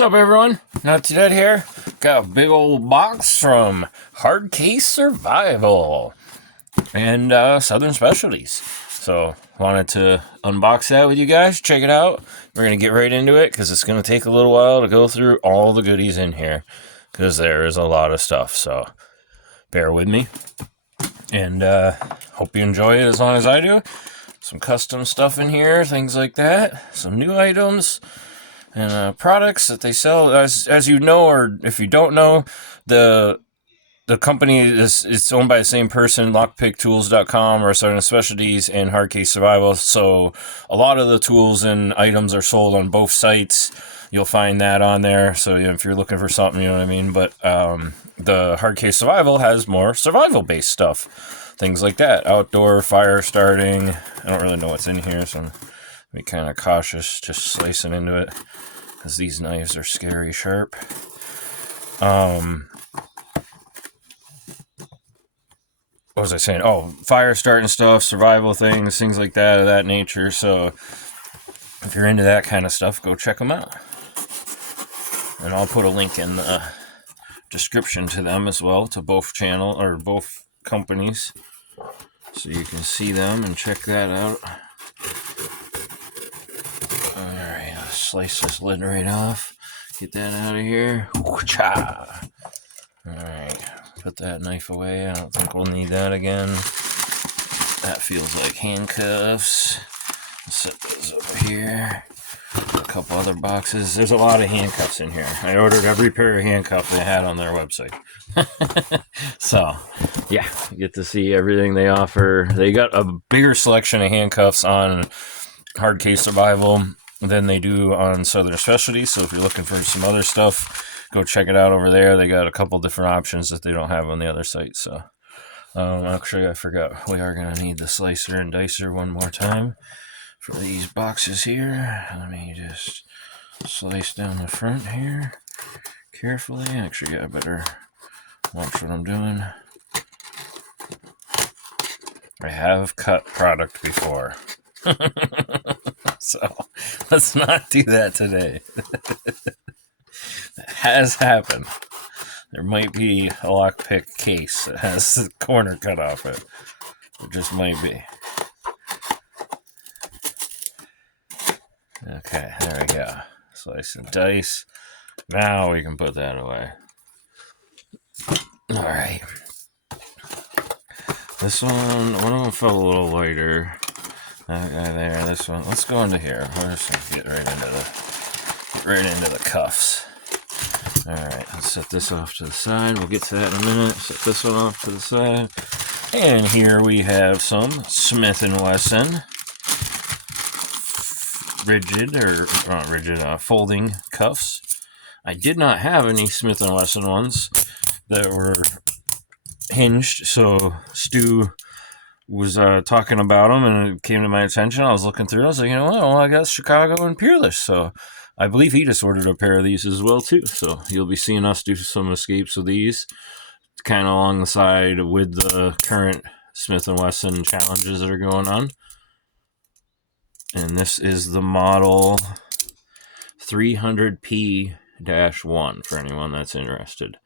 What's up, everyone? NOTTODEAD here. Got a big old box from Hardcase Survival and Southern Specialties. So, wanted to unbox that with you guys. Check it out. We're going to get right into it because it's going to take a little while to go through all the goodies in here because there is a lot of stuff. So, bear with me. And hope you enjoy it as long as I do. Some custom stuff in here, things like that. Some new items. And products that they sell, as you know, or if you don't know, the company it's owned by the same person, lockpicktools.com or Southern Specialties and Hardcase Survival. So a lot of the tools and items are sold on both sites. You'll find that on there. So if you're looking for something, you know what I mean. But the Hardcase Survival has more survival-based stuff, things like that, outdoor fire starting. I don't really know what's in here, so be kind of cautious just slicing into it because these knives are scary sharp. What was I saying? Oh, fire starting stuff, survival things like that of that nature. So if you're into that kind of stuff, go check them out. And I'll put a link in the description to them as well, to both channel or both companies, so you can see them and check that out. Alright, I'll slice this lid right off. Get that out of here. Alright, put that knife away. I don't think we'll need that again. That feels like handcuffs. I'll set those over here. A couple other boxes. There's a lot of handcuffs in here. I ordered every pair of handcuffs they had on their website. So, yeah, you get to see everything they offer. They got a bigger selection of handcuffs on Hardcase Survival than they do on Southern Specialties. So if you're looking for some other stuff, go check it out over there. They got a couple different options that they don't have on the other site. So, actually, I forgot. We are going to need the slicer and dicer one more time for these boxes here. Let me just slice down the front here carefully. Actually, I better watch what I'm doing. I have cut product before. So let's not do that today. That has happened. There might be a lockpick case that has the corner cut off it. It just might be. Okay, there we go. Slice and dice. Now we can put that away. Alright. This one of them felt a little lighter. That guy there, this one. Let's go into here. We're just gonna get right into the cuffs. Alright, let's set this off to the side. We'll get to that in a minute. Set this one off to the side. And here we have some Smith & Wesson folding cuffs. I did not have any Smith & Wesson ones that were hinged, so Stu was talking about them, and it came to my attention. I was looking through. I was like, you know what? Well, I got Chicago and Peerless, so I believe he just ordered a pair of these as well too. So you'll be seeing us do some escapes of these, kind of along the side with the current Smith & Wesson challenges that are going on. And this is the model 300P-1 for anyone that's interested.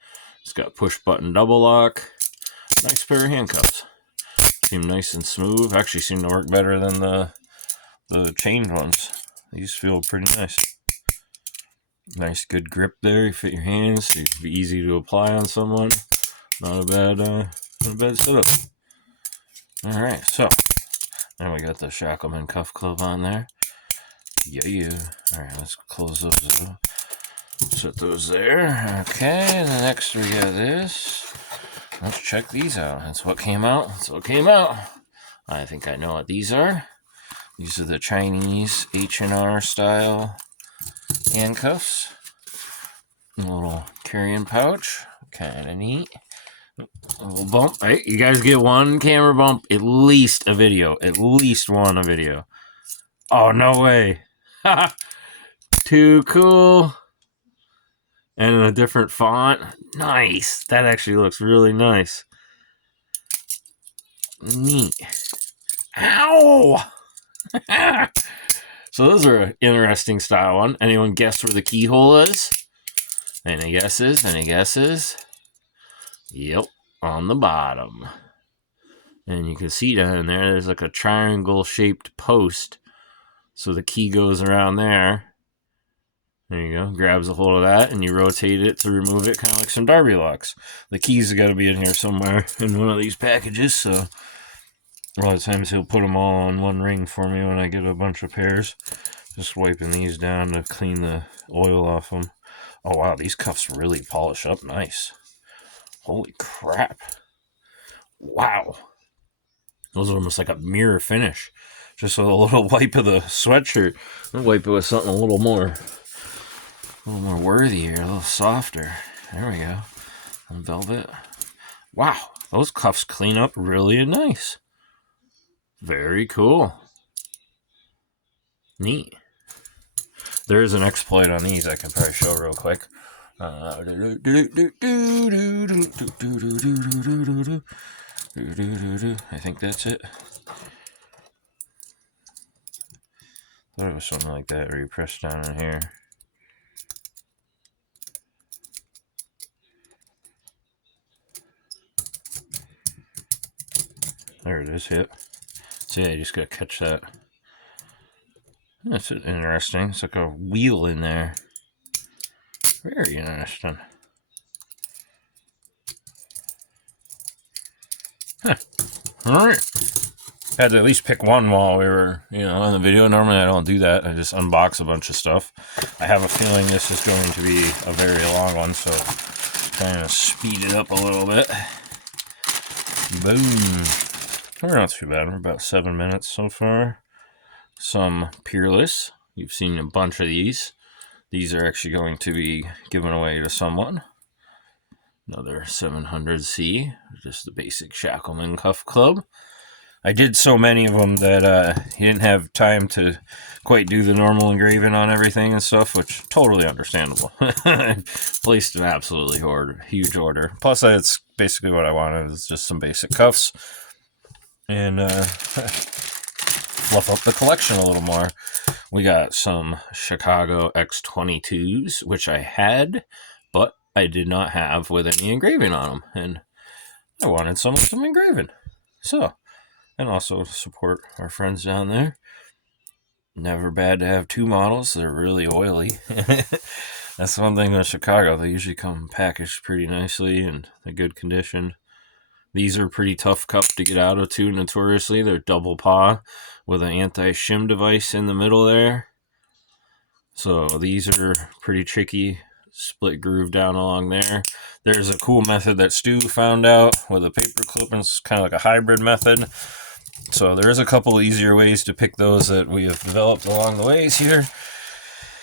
It's got push button double lock. Nice pair of handcuffs. Seem nice and smooth. Actually seem to work better than the chained ones. These feel pretty nice. Nice good grip there. You fit your hands. So it'd be easy to apply on someone. Not a bad setup. Alright, so now we got the Shackleman cuff club on there. Yeah. Alright, let's close those up. Set those there. Okay, and then next we got this. Let's check these out. That's what came out. I think I know what these are. These are the Chinese H&R style handcuffs. A little carrying pouch. Kind of neat. A little bump. Hey, you guys get one camera bump, at least a video. At least one a video. Oh, no way. Too cool. And in a different font. Nice. That actually looks really nice. Neat. Ow! So those are an interesting style one. Anyone guess where the keyhole is? Any guesses? Any guesses? Yep, on the bottom. And you can see down there, there's like a triangle-shaped post. So the key goes around there. There you go. Grabs a hold of that, and you rotate it to remove it, kind of like some Derby locks. The keys have got to be in here somewhere in one of these packages, so a lot of times he'll put them all on one ring for me when I get a bunch of pairs. Just wiping these down to clean the oil off them. Oh, wow, these cuffs really polish up nice. Holy crap. Wow. Those are almost like a mirror finish. Just with a little wipe of the sweatshirt. I'll wipe it with something a little more worthy here, a little softer. There we go. On velvet. Wow, those cuffs clean up really nice. Very cool. Neat. There is an exploit on these I can probably show real quick. I think that's it. I thought it was something like that where you press down in here. There it is, hit. So yeah, you just gotta catch that. That's interesting. It's like a wheel in there. Very interesting. Huh. Alright. Had to at least pick one while we were, in the video. Normally I don't do that. I just unbox a bunch of stuff. I have a feeling this is going to be a very long one, so trying to speed it up a little bit. Boom. We're not too bad. We're about 7 minutes so far. Some Peerless. You've seen a bunch of these. These are actually going to be given away to someone. Another 700C. Just the basic Shackleman Cuff Club. I did so many of them that he didn't have time to quite do the normal engraving on everything and stuff, which totally understandable. Placed an absolutely huge order. Plus, that's basically what I wanted. Is just some basic cuffs. And fluff up the collection a little more. We got some Chicago X22s, which I had, but I did not have with any engraving on them. And I wanted some with some engraving. So, and also support our friends down there. Never bad to have two models. They're really oily. That's one thing with Chicago. They usually come packaged pretty nicely and in good condition. These are pretty tough cups to get out of too, notoriously. They're double paw with an anti-shim device in the middle there. So these are pretty tricky. Split groove down along there. There's a cool method that Stu found out with a paper clip, and it's kind of like a hybrid method. So there is a couple easier ways to pick those that we have developed along the ways here.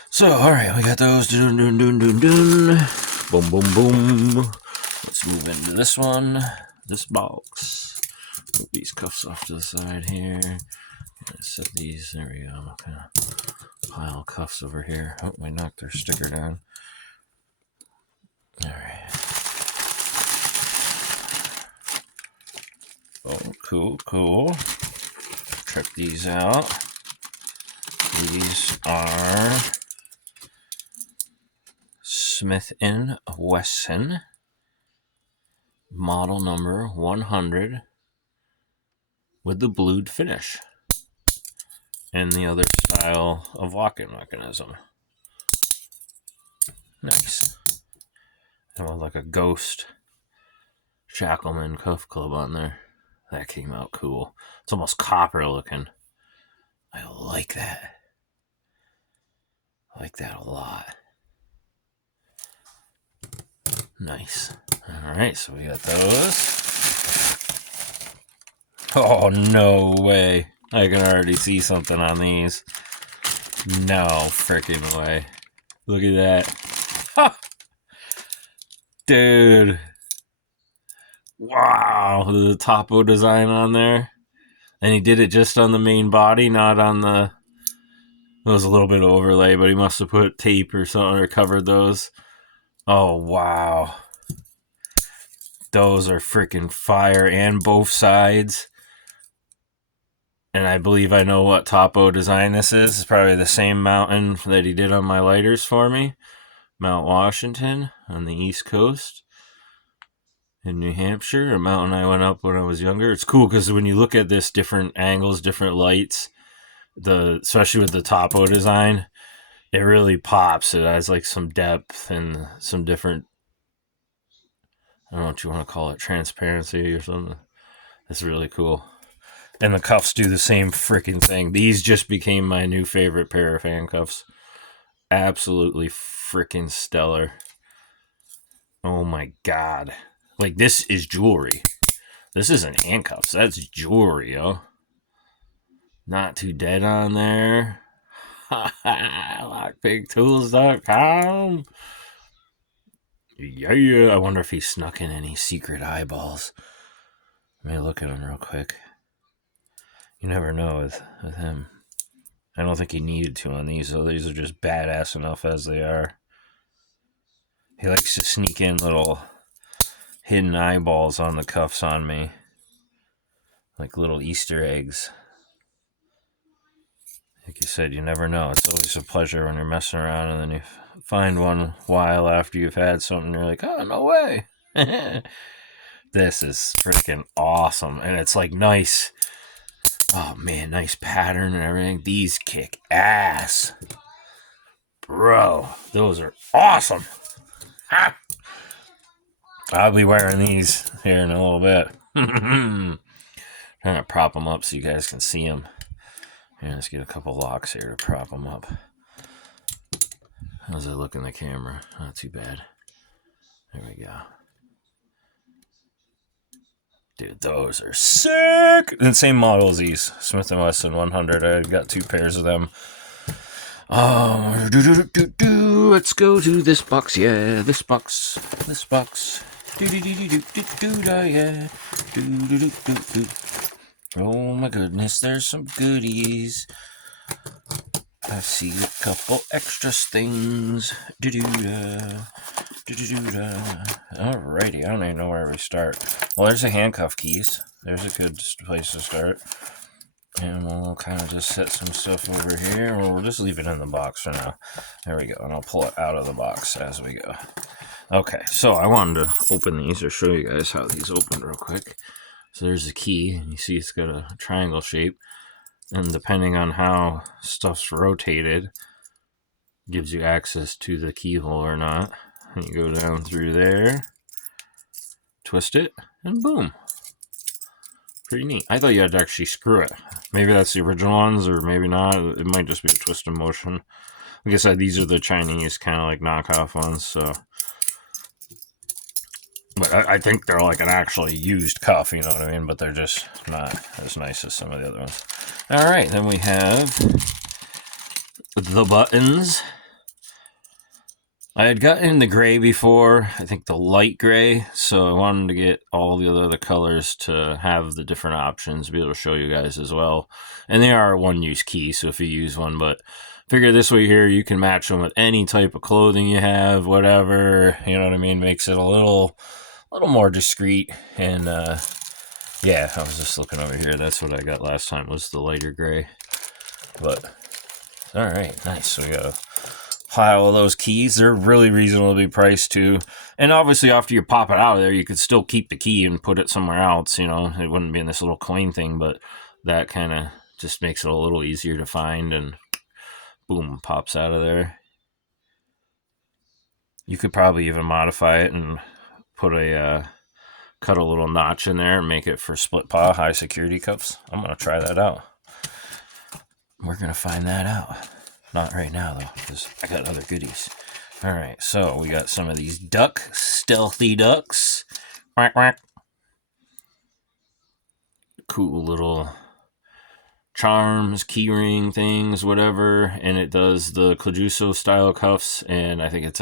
So, alright, we got those. Dun, dun, dun, dun, dun. Boom, boom, boom. Let's move into this one. This box. Move these cuffs off to the side here. Set these. There we go. Kind of pile of cuffs over here. Oh, we knocked their sticker down. Alright. Oh, cool, cool. Check these out. These are Smith & Wesson. Model number 100 with the blued finish and the other style of locking mechanism. Nice. And with like a ghost Shackleman Cuff Club on there. That came out cool. It's almost copper looking. I like that. I like that a lot. Nice. Alright, so we got those. Oh, no way. I can already see something on these. No freaking way. Look at that. Ha! Dude. Wow. The topo design on there. And he did it just on the main body, not on the... It was a little bit of overlay, but he must have put tape or something or covered those. Oh, wow. Those are freaking fire, and both sides. And I believe I know what topo design this is. It's probably the same mountain that he did on my lighters for me. Mount Washington on the East Coast in New Hampshire, a mountain I went up when I was younger. It's cool because when you look at this, different angles, different lights, especially with the topo design, it really pops. It has like some depth and some different, I don't know what you want to call it, transparency or something. It's really cool. And the cuffs do the same freaking thing. These just became my new favorite pair of handcuffs. Absolutely freaking stellar. Oh my god. Like, this is jewelry. This isn't handcuffs. That's jewelry, yo. NOTTODEAD on there. Lockpicktools.com. Yeah. I wonder if he snuck in any secret eyeballs. Let me look at him real quick. You never know with him. I don't think he needed to on these, so these are just badass enough as they are. He likes to sneak in little hidden eyeballs on the cuffs on me. Like little Easter eggs. Like you said, you never know. It's always a pleasure when you're messing around and then you find one a while after you've had something and you're like, oh, no way. This is freaking awesome. And it's like nice. Oh, man, nice pattern and everything. These kick ass. Bro, those are awesome. Ha! I'll be wearing these here in a little bit. Trying to prop them up so you guys can see them. Yeah, let's get a couple locks here to prop them up. How's it look in the camera? Not too bad. There we go. Dude, those are sick! And same model as these. Smith & Wesson 100. I got 2 pairs of them. Let's go to this box, yeah. This box. Yeah. Oh my goodness, there's some goodies. I see a couple extra things. Alrighty, I don't even know where we start. Well, there's the handcuff keys. There's a good place to start. And we'll kind of just set some stuff over here. Or we'll just leave it in the box for now. There we go. And I'll pull it out of the box as we go. Okay, so I wanted to open these or show you guys how these open real quick. So there's the key. And you see it's got a triangle shape. And depending on how stuff's rotated, gives you access to the keyhole or not. And you go down through there, twist it, and boom. Pretty neat. I thought you had to actually screw it. Maybe that's the original ones, or maybe not. It might just be a twist and motion. Like I said, these are the Chinese kind of like knockoff ones, so. But I think they're like an actually used cuff, you know what I mean? But they're just not as nice as some of the other ones. All right, then we have the buttons. I had gotten the gray before, I think the light gray, so I wanted to get all the other colors to have the different options, be able to show you guys as well. And they are a one-use key, so if you use one, but figure this way here, you can match them with any type of clothing you have, whatever, you know what I mean? Makes it a little more discreet. And yeah, I was just looking over here. That's what I got last time, was the lighter gray. But all right, nice. So we got a pile of those keys. They're really reasonably priced too. And obviously after you pop it out of there, you could still keep the key and put it somewhere else, you know. It wouldn't be in this little coin thing, but that kind of just makes it a little easier to find, and boom, pops out of there. You could probably even modify it and put cut a little notch in there and make it for split paw high security cuffs. I'm going to try that out. We're going to find that out. Not right now, though, because I got other goodies. All right, so we got some of these stealthy ducks. Quack, quack. Cool little charms, keyring things, whatever. And it does the Clajuso style cuffs, and I think it's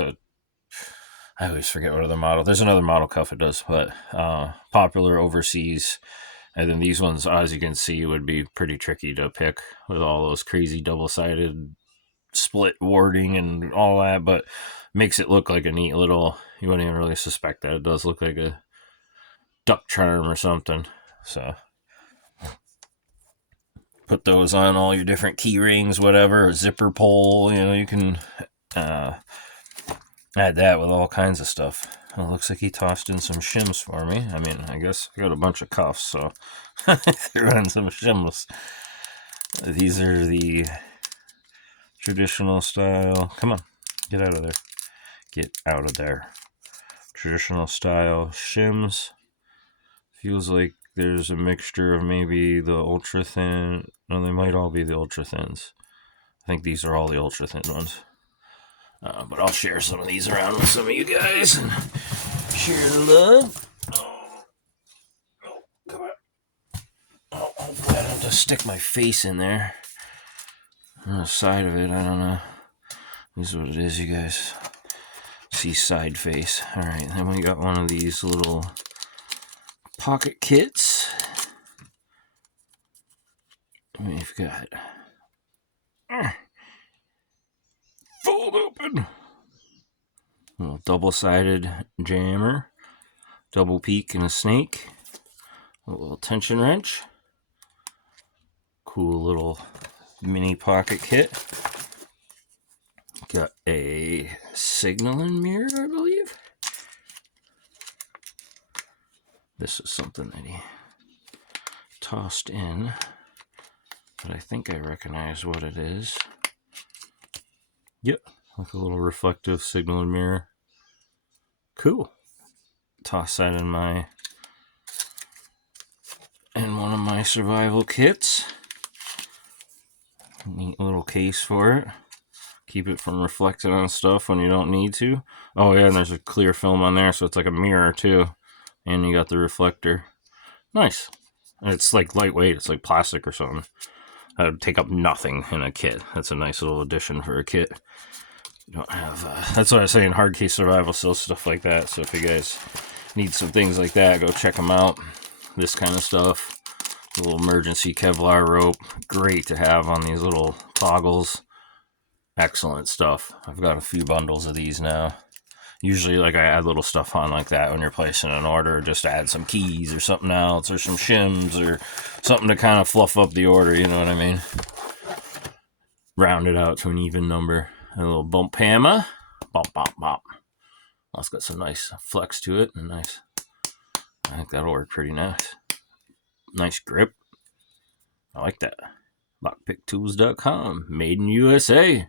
I always forget what other model. There's another model cuff it does, but popular overseas. And then these ones, as you can see, would be pretty tricky to pick with all those crazy double-sided split warding and all that, but makes it look like a neat little, you wouldn't even really suspect that. It does look like a duck charm or something. So put those on all your different key rings, whatever, a zipper pull, you know, you can, and Had that with all kinds of stuff. Well, it looks like he tossed in some shims for me. I mean, I guess I got a bunch of cuffs, so I threw in some shims. These are the traditional style. Come on, get out of there. Get out of there. Traditional style shims. Feels like there's a mixture of maybe the ultra thin. No, they might all be the ultra thins. I think these are all the ultra thin ones. But I'll share some of these around with some of you guys and share the love. Oh, come on. Oh, hopefully I don't have to stick my face in there. On the side of it, I don't know. This is what it is, you guys. See side face. Alright, then we got one of these little pocket kits. We've got fold open. A little double-sided jammer. Double peak and a snake. A little tension wrench. Cool little mini pocket kit. Got a signaling mirror, I believe. This is something that he tossed in, but I think I recognize what it is. Yep, like a little reflective signaling mirror. Cool. Toss that in one of my survival kits. Neat little case for it. Keep it from reflecting on stuff when you don't need to. Oh yeah, and there's a clear film on there, so it's like a mirror too. And you got the reflector. Nice. It's like lightweight. It's like plastic or something. That would take up nothing in a kit. That's a nice little addition for a kit. You don't have. That's what I was saying. Hardcase survival sells stuff like that. So if you guys need some things like that, go check them out. This kind of stuff. A little emergency Kevlar rope. Great to have on these little toggles. Excellent stuff. I've got a few bundles of these now. Usually, like, I add little stuff on like that when you're placing an order, just to add some keys or something else, or some shims, or something to kind of fluff up the order, you know what I mean? Round it out to an even number. A little bump hammer. Bop, bop, bop. Well, it's got some nice flex to it, and nice. I think that'll work pretty nice. Nice grip. I like that. Lockpicktools.com. Made in USA.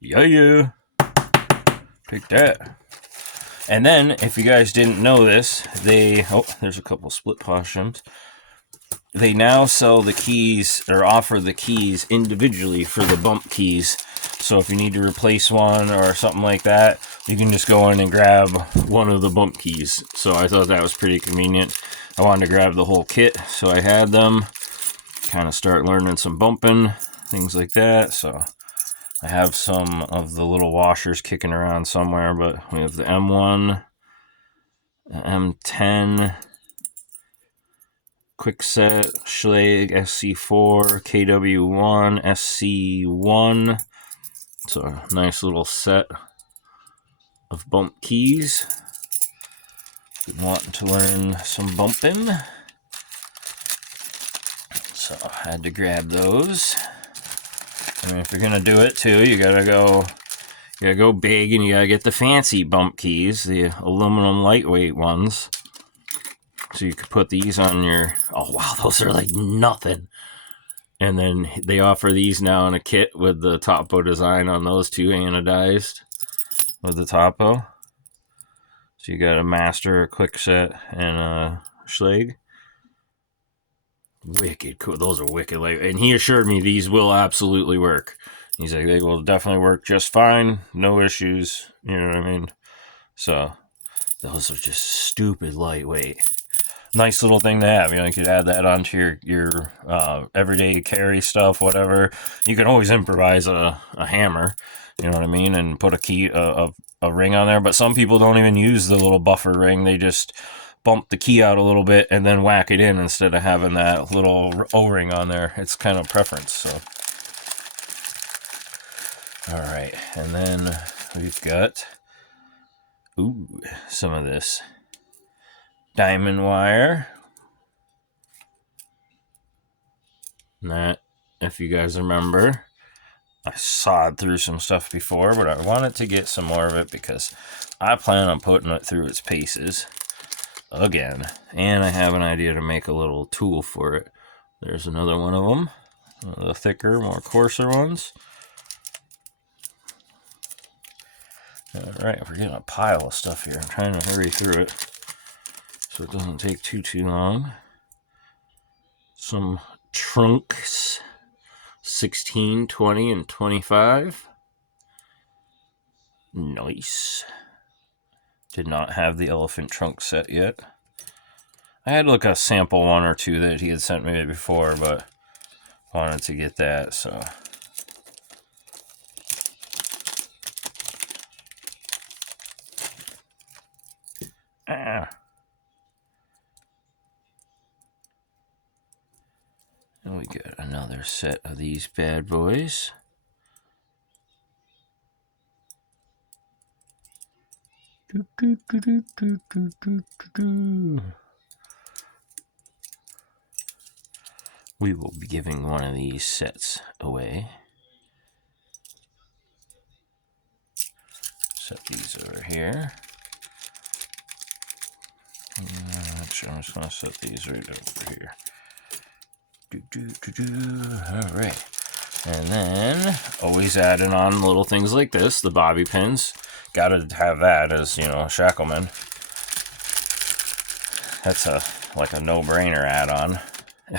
Yeah. Take that. And then, if you guys didn't know this, there's a couple split shims. They now sell the keys, or offer the keys individually for the bump keys. So if you need to replace one or something like that, you can just go in and grab one of the bump keys. So I thought that was pretty convenient. I wanted to grab the whole kit, so I had them. Kind of start learning some bumping, things like that. So I have some of the little washers kicking around somewhere, but we have the M1, the M10, Quickset, Schlage, SC4, KW1, SC1. So a nice little set of bump keys. Been wanting to learn some bumping, so I had to grab those. I mean, if you're gonna do it too, you gotta go big, and you gotta get the fancy bump keys, the aluminum lightweight ones. So you could put these on your. Oh wow, those are like nothing. And then they offer these now in a kit with the topo design on those two, anodized with the topo. So you got a master, a Quickset, and a Schlage. Wicked cool. Those are wicked. And he assured me these will absolutely work. He's like, they will definitely work just fine. No issues. You know what I mean? So those are just stupid lightweight. Nice little thing to have. You know, you could add that onto your everyday carry stuff, whatever. You can always improvise a hammer. You know what I mean? And put a key, a ring on there. But some people don't even use the little buffer ring. They just bump the key out a little bit and then whack it in instead of having that little O-ring on there. It's kind of preference. So, all right, and then we've got some of this diamond wire. And that, if you guys remember, I sawed through some stuff before, but I wanted to get some more of it because I plan on putting it through its paces again. And I have an idea to make a little tool for it. There's another one of them. The thicker, more coarser ones. Alright, we're getting a pile of stuff here. I'm trying to hurry through it so it doesn't take too long. Some trunks, 16, 20, and 25. Nice. Did not have the elephant trunk set yet. I had like a sample one or two that he had sent me before, but wanted to get that, so. And we got another set of these bad boys. We will be giving one of these sets away. Set these over here. Actually, I'm just going to set these right over here. Alright. And then, always adding on little things like this, the bobby pins. Gotta have that as, you know, a shackleman. That's like a no-brainer add-on.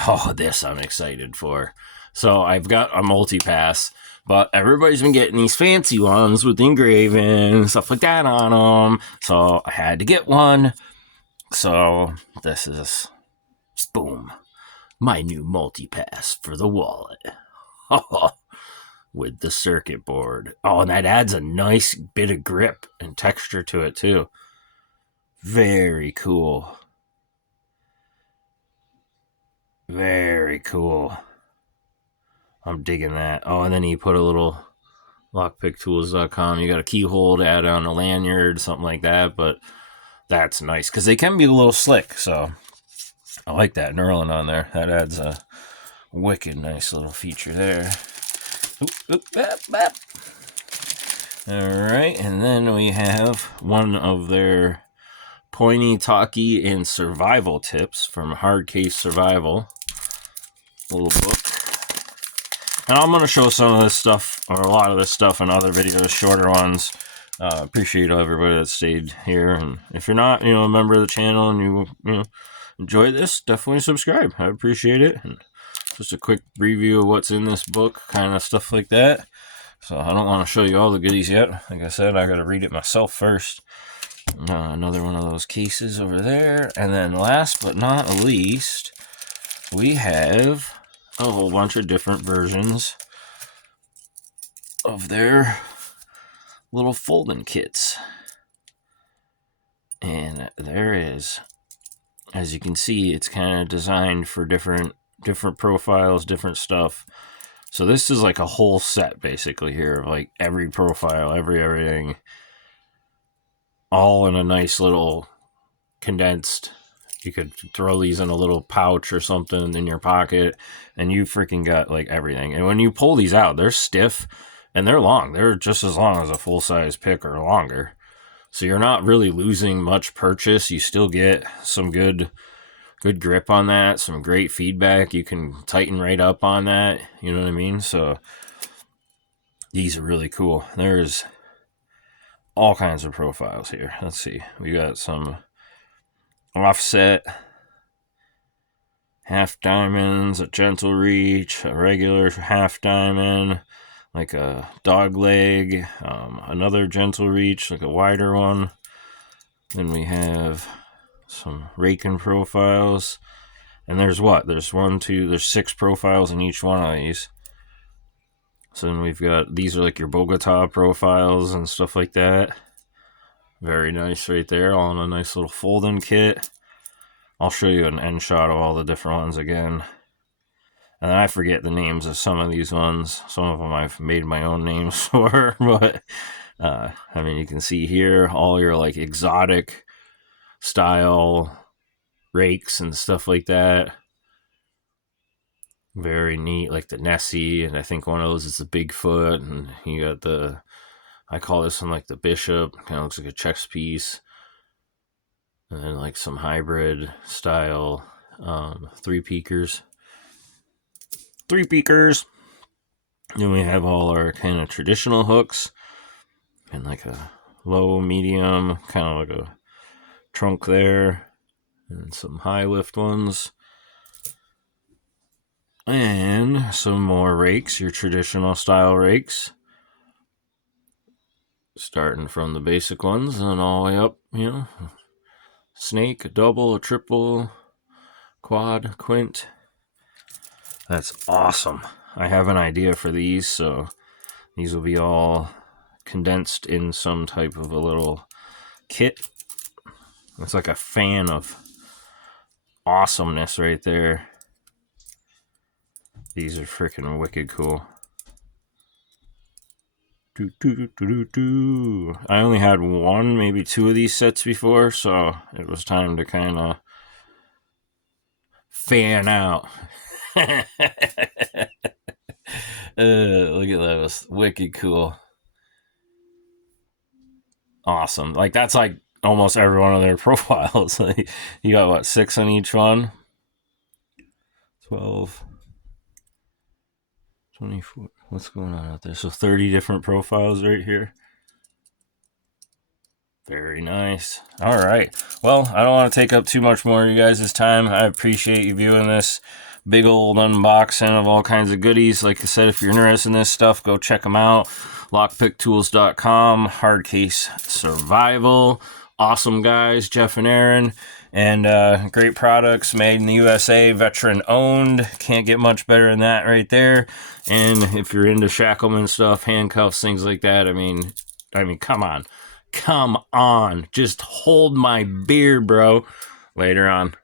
Oh, this I'm excited for. So I've got a multi-pass, but everybody's been getting these fancy ones with engraving, stuff like that on them. So I had to get one. So this is, boom, my new multi-pass for the wallet. With the circuit board. Oh, and that adds a nice bit of grip and texture to it too. Very cool. Very cool. I'm digging that. Oh, and then you put a little lockpicktools.com. You got a keyhole to add on a lanyard, something like that. But that's nice because they can be a little slick. So I like that knurling on there. That adds a wicked nice little feature there. Alright, and then we have one of their pointy, talkie, and survival tips from Hardcase Survival. Little book. And I'm going to show some of this stuff, or a lot of this stuff in other videos, shorter ones. Appreciate everybody that stayed here. And if you're not, a member of the channel and you enjoy this, definitely subscribe. I appreciate it. And just a quick review of what's in this book, kind of stuff like that. So I don't want to show you all the goodies yet. Like I said, I got to read it myself first. Another one of those cases over there. And then last but not least, we have a whole bunch of different versions of their little folding kits. And there is, as you can see, it's kind of designed for different profiles, different stuff. So this is like a whole set basically here of like every profile, everything, all in a nice little condensed. You could throw these in a little pouch or something in your pocket, and you freaking got like everything. And when you pull these out, they're stiff and they're long. They're just as long as a full-size pick or longer. So you're not really losing much purchase. You still get some good grip on that, some great feedback. You can tighten right up on that. You know what I mean? So these are really cool. There's all kinds of profiles here. Let's see. We got some offset, half diamonds, a gentle reach, a regular half diamond, like a dog leg, another gentle reach, like a wider one. Then we have some raking profiles. And there's there's 6 profiles in each one of these. So then we've got, these are like your Bogota profiles and stuff like that. Very nice right there, all in a nice little folding kit. I'll show you an end shot of all the different ones again. And I forget the names of some of these ones. Some of them I've made my own names for, but I mean, you can see here all your like exotic style rakes and stuff like that. Very neat, like the Nessie, and I think one of those is the Bigfoot, and you got the, I call this one like the Bishop, kind of looks like a chess piece, and then like some hybrid style three peakers. Then we have all our kind of traditional hooks, and like a low, medium, kind of like a trunk there, and some high lift ones. And some more rakes, your traditional style rakes. Starting from the basic ones and all the way up, snake, a double, a triple, quad, quint. That's awesome. I have an idea for these, so these will be all condensed in some type of a little kit. It's like a fan of awesomeness right there. These are freaking wicked cool. I only had one, maybe two of these sets before, so it was time to kind of fan out. Look at those. Wicked cool. Awesome. Like, that's like almost every one of their profiles. You got, what, 6 on each one? 12. 24. What's going on out there? So 30 different profiles right here. Very nice. All right. Well, I don't want to take up too much more of you guys' time. I appreciate you viewing this big old unboxing of all kinds of goodies. Like I said, if you're interested in this stuff, go check them out. Lockpicktools.com, Hardcase Survival. Awesome guys, Jeff and Aaron. And great products made in the USA, veteran owned. Can't get much better than that right there. And if you're into Shackleman stuff, handcuffs, things like that, I mean, come on. Come on. Just hold my beer, bro. Later on.